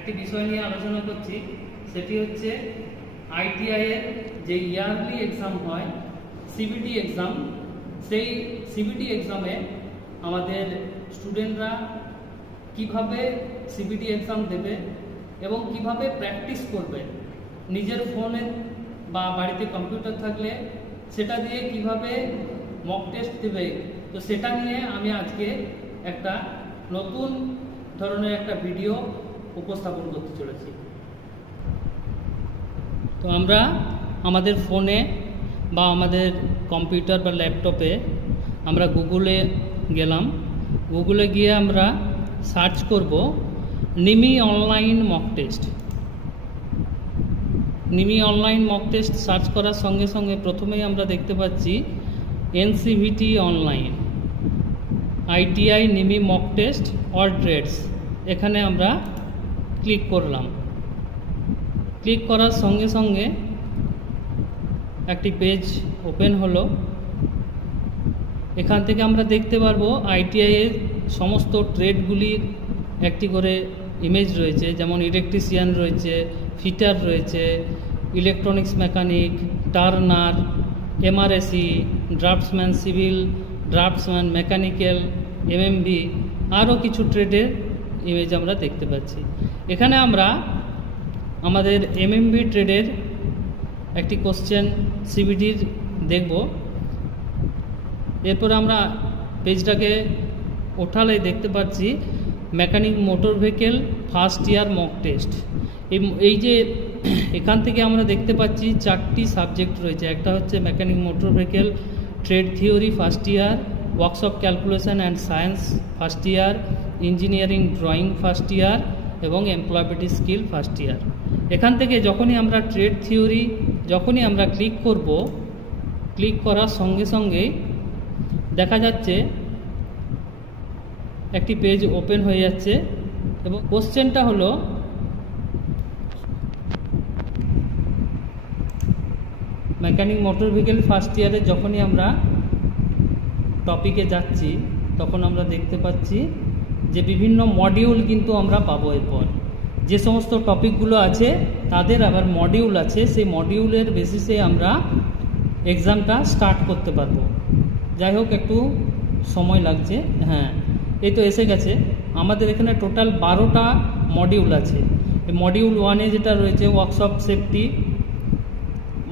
একটি বিষয় নিয়ে আলোচনা করছি, সেটি হচ্ছে আইটিআই এর যে ইয়ারলি এক্সাম হয় সিবিটি এক্সাম। সেই সিবিটি এক্সামে আমাদের স্টুডেন্টরা কিভাবে সিবিটি এক্সাম দেবে এবং কিভাবে প্র্যাকটিস করবে, নিজের ফোনে বা বাড়িতে কম্পিউটার থাকলে সেটা দিয়ে কিভাবে মক টেস্ট দেবে। তো সেটা নিয়ে আমি আজকে একটা নতুন ধরনের একটা ভিডিও উপস্থাপন করতে চলেছি। তো আমরা আমাদের ফোনে বা আমাদের কম্পিউটার বা ল্যাপটপে আমরা গুগলে গেলাম, গুগলে গিয়ে আমরা সার্চ করব NIMI online mock test. NIMI online mock test search করার সঙ্গে সঙ্গে প্রথমেই আমরা দেখতে পাচ্ছি NCVT online ITI NIMI mock test all trades. এখানে আমরা ক্লিক করলাম। ক্লিক করার সঙ্গে সঙ্গে একটি পেজ ওপেন হলো। এখান থেকে আমরা দেখতে পারবো আইটিআই এর সমস্ত ট্রেডগুলির একটি করে ইমেজ রয়েছে, যেমন ইলেকট্রিশিয়ান রয়েছে, ফিটার রয়েছে, electronics mechanic, turner, MRAC, draftsman civil, draftsman mechanical, MMV, আরও কিছু ট্রেডের ইমেজ আমরা দেখতে পাচ্ছি। এখানে আমরা আমাদের এমএমভি ট্রেডের একটি কোশ্চেন সিবিটির দেখব। এরপর আমরা পেজটাকে ওঠালে দেখতে পাচ্ছি mechanic motor vehicle first year mock test. এই যে এখান থেকে আমরা দেখতে পাচ্ছি 4টি সাবজেক্ট রয়েছে। একটা হচ্ছে mechanic motor vehicle trade theory first year, workshop calculation and science first year, engineering drawing first ইয়ার এবং এমপ্লয়াবিলিটি স্কিল ফার্স্ট ইয়ার। এখান থেকে যখনই আমরা ট্রেড থিওরি যখনই আমরা ক্লিক করব, ক্লিক করার সঙ্গে সঙ্গেই দেখা যাচ্ছে একটি পেজ ওপেন হয়ে যাচ্ছে এবং কোশ্চেনটা হলো মেকানিক মোটর ভেহিকেল ফার্স্ট ইয়ারে যখনই আমরা টপিকে যাচ্ছি তখন আমরা দেখতে পাচ্ছি যে বিভিন্ন মডিউল কিন্তু আমরা পাবো। এরপর যে সমস্ত টপিকগুলো আছে তাদের আবার মডিউল আছে, সেই মডিউলের বেসিসে আমরা এক্সামটা স্টার্ট করতে পারবো। যাই হোক, একটু সময় লাগছে। হ্যাঁ, এই তো এসে গেছে। আমাদের এখানে টোটাল 12টা মডিউল আছে। মডিউল 1-এ যেটা রয়েছে ওয়ার্কশপ সেফটি,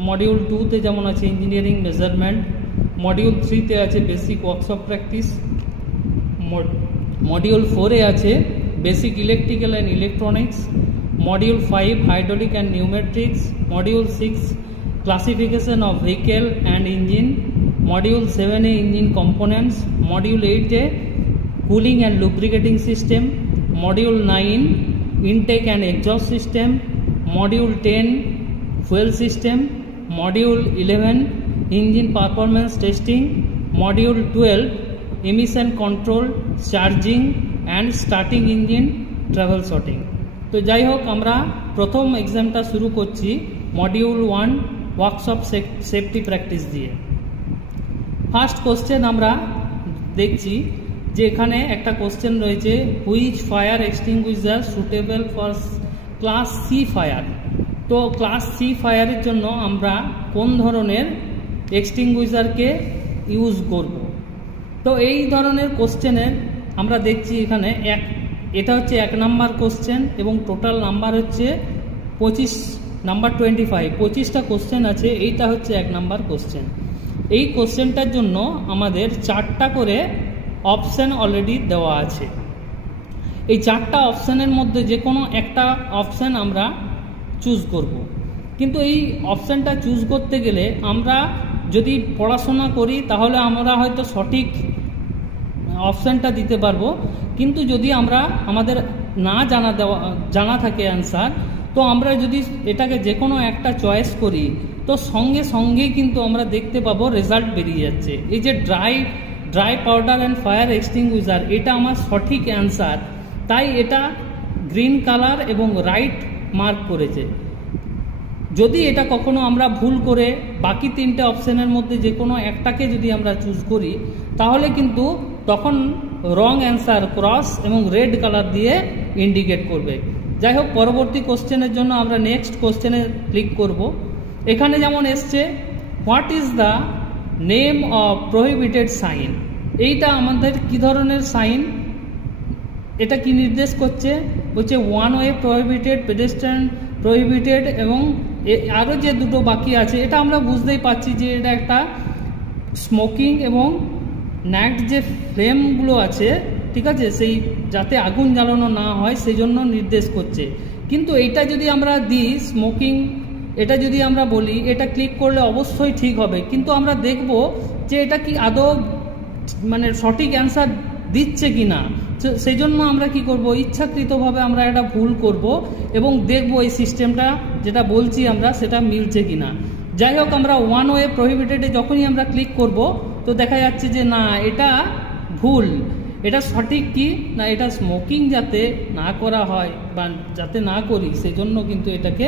মডিউল 2-তে যেমন আছে ইঞ্জিনিয়ারিং মেজারমেন্ট, মডিউল 3-তে আছে বেসিক ওয়ার্কশপ প্র্যাকটিস, মডিউল 4-এ আছে basic electrical and electronics, module 5 hydraulic and pneumatics, module 6 classification of vehicle and engine, module 7-এ ইঞ্জিন কম্পোনেন্টস, মডিউল 8-এ cooling and lubricating system, module 9 intake and exhaust system, module 10 fuel system, module 11 engine performance testing, module 12 emission control, charging and starting engine troubleshooting. তো যাই হোক, আমরা প্রথম এক্সামটা শুরু করছি মডিউল 1 ওয়ার্কশপ সেফটি প্র্যাকটিস দিয়ে। ফার্স্ট কোশ্চেন আমরা দেখছি যে এখানে একটা কোশ্চেন রয়েছে, which fire extinguisher suitable for class C fire. তো ক্লাস সি ফায়ারের জন্য আমরা কোন ধরনের এক্সটিংগুইশারকে ইউজ করব। তো এই ধরনের কোশ্চেনের আমরা দেখছি এখানে এটা হচ্ছে 1 নাম্বার কোশ্চেন এবং টোটাল নাম্বার হচ্ছে 25 নাম্বার 25। 25টা কোশ্চেন আছে, এইটা হচ্ছে 1 নাম্বার কোশ্চেন। এই কোশ্চেনটার জন্য আমাদের 4টা করে অপশান অলরেডি দেওয়া আছে। এই 4টা অপশানের মধ্যে যে কোনো একটা অপশান আমরা চুজ করব। কিন্তু এই অপশানটা চুজ করতে গেলে আমরা যদি পড়াশোনা করি তাহলে আমরা হয়তো সঠিক অপশানটা দিতে পারবো, কিন্তু যদি আমাদের না জানা থাকে অ্যান্সার, তো আমরা যদি এটাকে যে কোনো একটা চয়েস করি তো সঙ্গে সঙ্গেই কিন্তু আমরা দেখতে পাবো রেজাল্ট বেরিয়ে যাচ্ছে। এই যে dry powder and fire extinguisher, এটা আমার সঠিক অ্যান্সার, তাই এটা গ্রিন কালার এবং রাইট মার্ক করেছে। যদি এটা কখনো আমরা ভুল করে বাকি 3টে অপশানের মধ্যে যে কোনো একটাকে যদি আমরা চুজ করি তাহলে কিন্তু তখন রং অ্যান্সার ক্রস এবং রেড কালার দিয়ে ইন্ডিকেট করবে। যাই হোক, পরবর্তী কোশ্চেনের জন্য আমরা নেক্সট কোশ্চেনে ক্লিক করব। এখানে যেমন এসছে what is the name of prohibited sign. এইটা আমাদের কি ধরনের সাইন, এটা কি নির্দেশ করছে, হচ্ছে one way prohibited, pedestrian prohibited, এবং আরও যে দুটো বাকি আছে এটা আমরা বুঝতেই পারছি যে এটা একটা স্মোকিং এবং নাইট যে ফ্লেমগুলো আছে, ঠিক আছে, সেই যাতে আগুন জ্বালানো না হয় সেই জন্য নির্দেশ করছে। কিন্তু এইটা যদি আমরা দিই স্মোকিং, এটা যদি আমরা বলি, এটা ক্লিক করলে অবশ্যই ঠিক হবে, কিন্তু আমরা দেখব যে এটা কি আদৌ মানে সঠিক অ্যান্সার দিচ্ছে কি না। সেই জন্য আমরা কি করব, ইচ্ছাকৃতভাবে আমরা এটা ভুল করব এবং দেখব এই সিস্টেমটা যেটা বলছি আমরা সেটা মিলছে কি না। যাই হোক, আমরা ওয়ান ওয়ে প্রহিবিটেডে যখনই আমরা ক্লিক করব তো দেখা যাচ্ছে যে না, এটা ভুল। এটা সঠিক কি না, এটা স্মোকিং যাতে না করা হয় বা যাতে না করি সেই জন্য কিন্তু এটাকে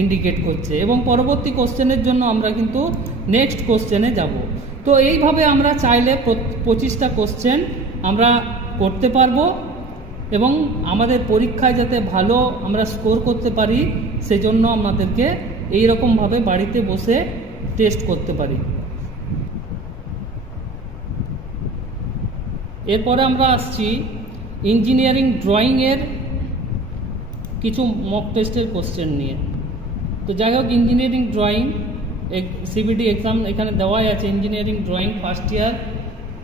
ইন্ডিকেট করছে। এবং পরবর্তী কোশ্চেনের জন্য আমরা কিন্তু নেক্সট কোশ্চেনে যাব। তো এইভাবে আমরা চাইলে 25টা কোশ্চেন আমরা করতে পারবো এবং আমাদের পরীক্ষায় যাতে ভালো আমরা স্কোর করতে পারি সেজন্য আমাদেরকে এইরকমভাবে বাড়িতে বসে টেস্ট করতে পারি। এরপরে আমরা আসছি ইঞ্জিনিয়ারিং ড্রয়িংয়ের কিছু মক টেস্টের কোশ্চেন নিয়ে। তো যাই হোক, ইঞ্জিনিয়ারিং ড্রয়িং সিবিডি এক্সাম এখানে দেওয়াই আছে, engineering drawing first year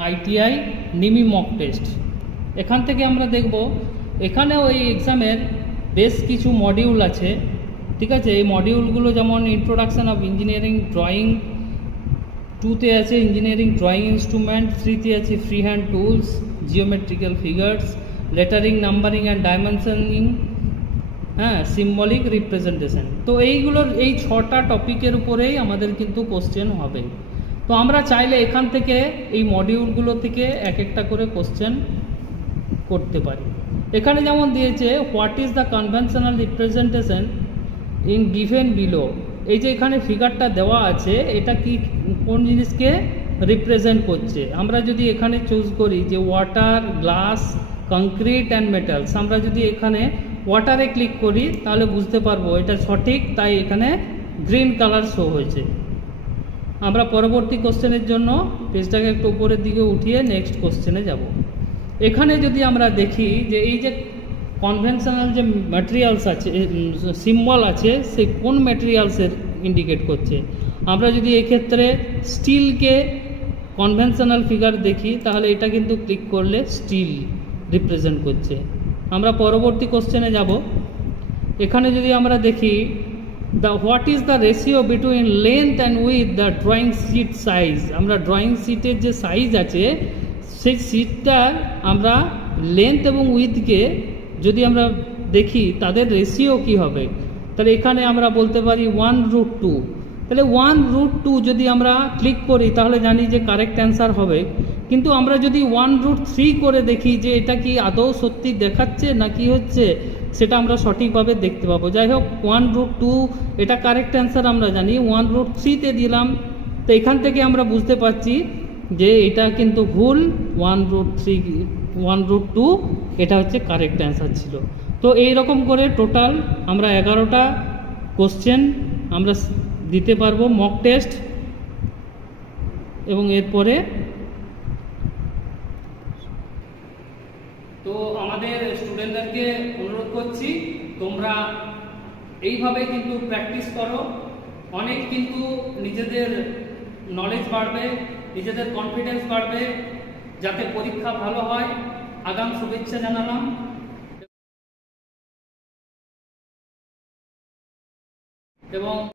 ITI NIMI mock test. এখান থেকে আমরা দেখব এখানে ওই এক্সামের বেশ কিছু মডিউল আছে, ঠিক আছে। এই মডিউলগুলো যেমন ইন্ট্রোডাকশান অফ ইঞ্জিনিয়ারিং ড্রয়িং, 2তে আছে ইঞ্জিনিয়ারিং ড্রয়িং ইনস্ট্রুমেন্ট, 3তে আছে free hand tools, geometrical figures, lettering, numbering and dimensioning, হ্যাঁ, সিম্বলিক রিপ্রেজেন্টেশন। তো এইগুলোর এই 6টা টপিকের উপরেই আমাদের কিন্তু কোশ্চেন হবে। তো আমরা চাইলে এখান থেকে এই মডিউলগুলো থেকে এক একটা করে কোশ্চেন করতে পারি। এখানে যেমন দিয়েছে what is the conventional representation in given below. এই যে এখানে ফিগারটা দেওয়া আছে এটা কি কোন জিনিসকে রিপ্রেজেন্ট করছে। আমরা যদি এখানে চুজ করি যে water, glass, concrete and metals, আমরা যদি এখানে ওয়াটারে ক্লিক করি তাহলে বুঝতে পারবো এটা সঠিক, তাই এখানে গ্রিন কালার শো হয়েছে। আমরা পরবর্তী কোশ্চেনের জন্য পেজটাকে একটু উপরের দিকে উঠিয়ে নেক্সট কোশ্চেনে যাব। এখানে যদি আমরা দেখি যে এই যে কনভেনশনাল যে ম্যাটেরিয়ালস আছে, সিম্বল আছে, সে কোন ম্যাটেরিয়ালসের ইন্ডিকেট করছে। আমরা যদি এক্ষেত্রে স্টিলকে কনভেনশনাল ফিগার দেখি তাহলে এটা কিন্তু ক্লিক করলে স্টিল রিপ্রেজেন্ট করছে। আমরা পরবর্তী কোশ্চেনে যাব। এখানে যদি আমরা দেখি what is the ratio between length and with the drawing sheet size. আমরা ড্রয়িং শিটের যে সাইজ আছে সেই শিটটার আমরা লেন্থ এবং উইথকে যদি আমরা দেখি তাদের রেশিও কি হবে, তাহলে এখানে আমরা বলতে পারি 1/2। তাহলে 1/2 যদি আমরা ক্লিক করি তাহলে জানি যে কারেক্ট অ্যান্সার হবে। কিন্তু আমরা যদি 1/3 করে দেখি যে এটা কি আদৌ সত্যি দেখাচ্ছে না কি হচ্ছে, সেটা আমরা সঠিকভাবে দেখতে পাবো। যাই হোক, 1/2 এটা কারেক্ট অ্যান্সার আমরা জানি, 1/3তে দিলাম। তো এখান থেকে আমরা বুঝতে পারছি যে এটা কিন্তু ভুল, 1/2 এটা হচ্ছে কারেক্ট অ্যান্সার ছিল। তো এই রকম করে টোটাল আমরা 11টা কোশ্চেন আমরা দিতে পারবো মক টেস্ট। এবং এরপরে তো আমাদের স্টুডেন্টদেরকে অনুরোধ করছি তোমরা এইভাবে কিন্তু প্র্যাকটিস করো, অনেক কিন্তু নিজেদের নলেজ বাড়বে, নিজেদের কনফিডেন্স বাড়বে, যাতে পরীক্ষা ভালো হয়। আগাম শুভেচ্ছা জানালাম এবং